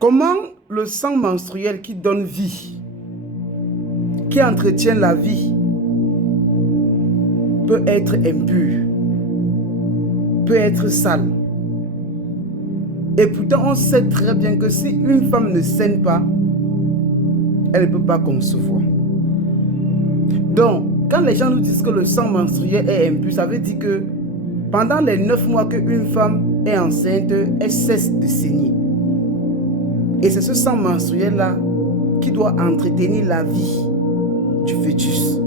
Comment le sang menstruel qui donne vie, qui entretient la vie, peut être impur, peut être sale. Et pourtant, on sait très bien que si une femme ne saigne pas, elle ne peut pas concevoir. Donc, quand les gens nous disent que le sang menstruel est impur, ça veut dire que pendant les 9 mois qu'une femme est enceinte, elle cesse de saigner. Et c'est ce sang menstruel-là qui doit entretenir la vie du fœtus.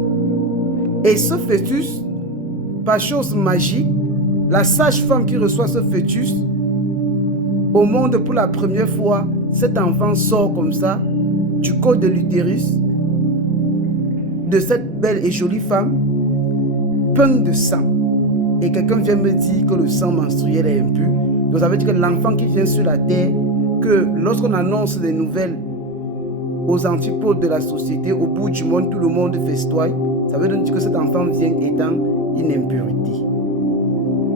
Et ce fœtus, par chose magique, la sage-femme qui reçoit ce fœtus, au monde pour la première fois, cet enfant sort comme ça, du col de l'utérus, de cette belle et jolie femme, plein de sang. Et quelqu'un vient me dire que le sang menstruel est impur. Donc ça veut dire que l'enfant qui vient sur la terre, que lorsqu'on annonce des nouvelles aux antipodes de la société, au bout du monde, tout le monde festoie, ça veut dire que cet enfant vient étant une impurité.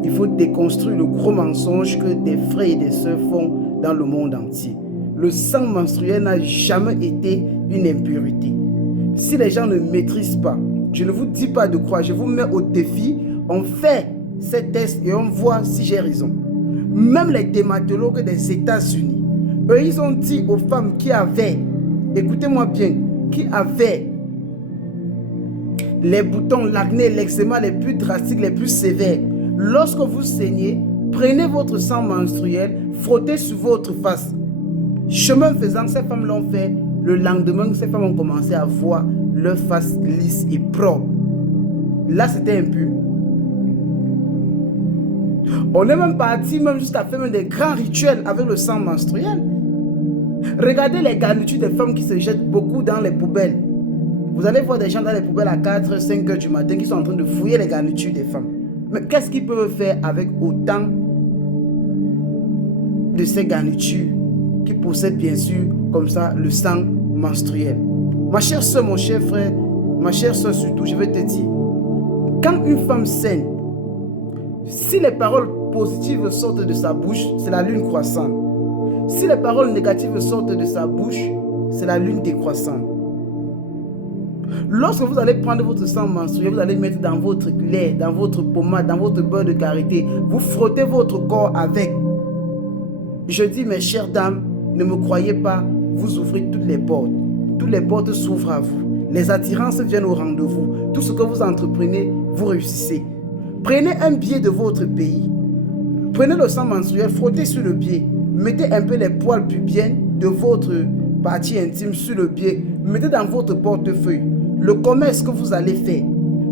Il faut déconstruire le gros mensonge que des frères et des sœurs font dans le monde entier. Le sang menstruel n'a jamais été une impurité. Si les gens ne maîtrisent pas, je ne vous dis pas de croire, je vous mets au défi, on fait ces tests et on voit si j'ai raison. Même les dermatologues des États-Unis, eux, ils ont dit aux femmes qui avaient, écoutez-moi bien, qui avaient les boutons, l'acné, l'eczéma les plus drastiques, les plus sévères, lorsque vous saignez, prenez votre sang menstruel, frottez sur votre face. Chemin faisant, ces femmes l'ont fait. Le lendemain, ces femmes ont commencé à voir leur face lisse et propre. Là, c'était impur. On est même parti jusqu'à faire des grands rituels avec le sang menstruel. Regardez les garnitures des femmes qui se jettent beaucoup dans les poubelles. Vous allez voir des gens dans les poubelles à 4, 5 heures du matin qui sont en train de fouiller les garnitures des femmes. Mais qu'est-ce qu'ils peuvent faire avec autant de ces garnitures qui possèdent bien sûr comme ça le sang menstruel? Ma chère soeur, mon cher frère, ma chère soeur surtout, je vais te dire, quand une femme saigne, si les paroles positives sortent de sa bouche, c'est la lune croissante. Si les paroles négatives sortent de sa bouche, c'est la lune décroissante. Lorsque vous allez prendre votre sang menstruel, vous allez mettre dans votre lait, dans votre pommade, dans votre beurre de karité, vous frottez votre corps avec. Je dis, mes chères dames, ne me croyez pas, vous ouvrez toutes les portes. Toutes les portes s'ouvrent à vous. Les attirances viennent au rendez-vous. Tout ce que vous entreprenez, vous réussissez. Prenez un billet de votre pays. Prenez le sang menstruel, frottez sur le billet. Mettez un peu les poils pubiens de votre partie intime sur le billet. Mettez dans votre portefeuille. Le commerce que vous allez faire,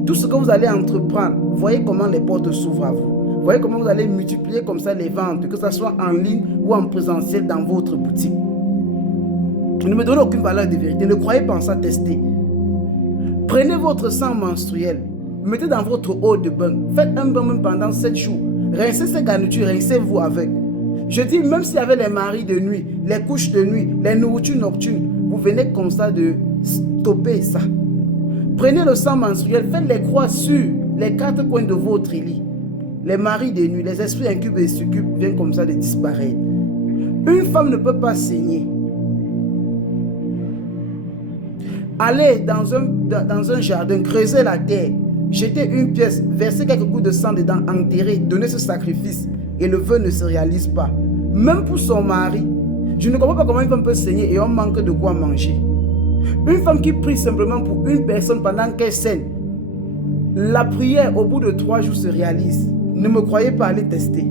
tout ce que vous allez entreprendre, voyez comment les portes s'ouvrent à vous. Voyez comment vous allez multiplier comme ça les ventes, que ce soit en ligne ou en présentiel dans votre boutique. Ne me donnez aucune valeur de vérité. Ne croyez pas en ça, tester. Prenez votre sang menstruel, mettez dans votre eau de bain. Faites un bain même pendant 7 jours. Rincez ces garnitures, rincez-vous avec. Je dis, même s'il y avait les maris de nuit, les couches de nuit, les nourritures nocturnes, vous venez comme ça de stopper ça. Prenez le sang menstruel, faites les croix sur les 4 coins de votre lit. Les maris de nuit, les esprits incubes et succubes viennent comme ça de disparaître. Une femme ne peut pas saigner. Allez dans un jardin, creusez la terre, jetez une pièce, versez quelques gouttes de sang dedans, enterrez, donnez ce sacrifice et le vœu ne se réalise pas. Même pour son mari, je ne comprends pas comment une femme peut saigner et on manque de quoi manger. Une femme qui prie simplement pour une personne pendant qu'elle saigne, la prière au bout de 3 jours se réalise. Ne me croyez pas, allez tester.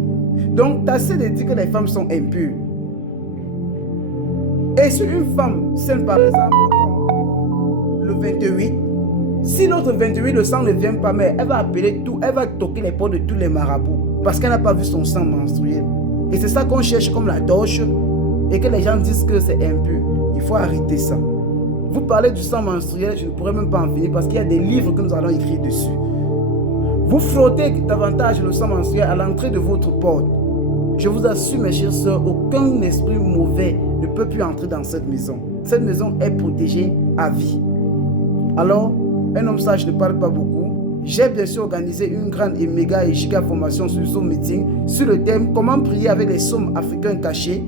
Donc, tâchez de dire que les femmes sont impures. Et si une femme saigne par exemple le 28, si l'autre 28 le sang ne vient pas, mais elle va appeler tout, elle va toquer les portes de tous les marabouts parce qu'elle n'a pas vu son sang menstruel. Et c'est ça qu'on cherche comme la torche et que les gens disent que c'est impur. Il faut arrêter ça. Vous parlez du sang menstruel, je ne pourrais même pas en finir parce qu'il y a des livres que nous allons écrire dessus. Vous frottez davantage le sang menstruel à l'entrée de votre porte. Je vous assure, mes chères sœurs, aucun esprit mauvais ne peut plus entrer dans cette maison. Cette maison est protégée à vie. Alors, un homme sage ne parle pas beaucoup. J'ai bien sûr organisé une grande et méga et giga formation sur Zoom Meeting sur le thème « Comment prier avec les sommes africains cachés ».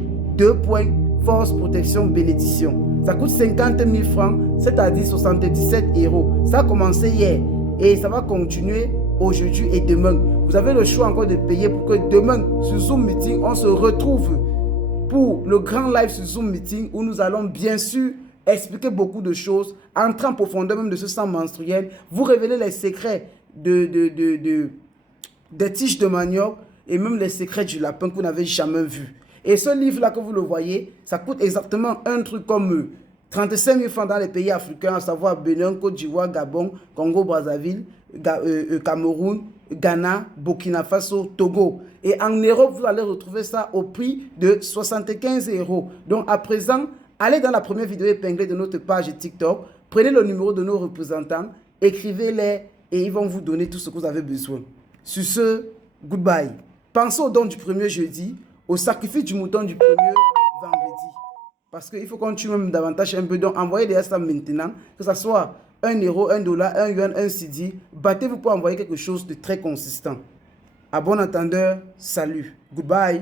force, protection, bénédiction. Ça coûte 50 000 francs, c'est-à-dire 77 €. Ça a commencé hier et ça va continuer aujourd'hui et demain. Vous avez le choix encore de payer pour que demain, sur Zoom Meeting, on se retrouve pour le grand live sur Zoom Meeting où nous allons bien sûr expliquer beaucoup de choses, entrer en profondeur même de ce sang menstruel, vous révéler les secrets des tiges de manioc et même les secrets du lapin que vous n'avez jamais vu. Et ce livre-là que vous le voyez, ça coûte exactement un truc comme 35 000 francs dans les pays africains, à savoir Bénin, Côte d'Ivoire, Gabon, Congo, Brazzaville, Cameroun, Ghana, Burkina Faso, Togo. Et en Europe, vous allez retrouver ça au prix de 75 €. Donc à présent, allez dans la première vidéo épinglée de notre page TikTok, prenez le numéro de nos représentants, écrivez-les et ils vont vous donner tout ce que vous avez besoin. Sur ce, goodbye. Pensez au don du premier jeudi, au sacrifice du mouton du premier vendredi. Parce qu'il faut qu'on tue même davantage un peu. Donc envoyez des ça maintenant, que ce soit 1 €, 1 $, 1 yuan, 1 cedi. Battez-vous pour envoyer quelque chose de très consistant. À bon entendeur, salut. Goodbye.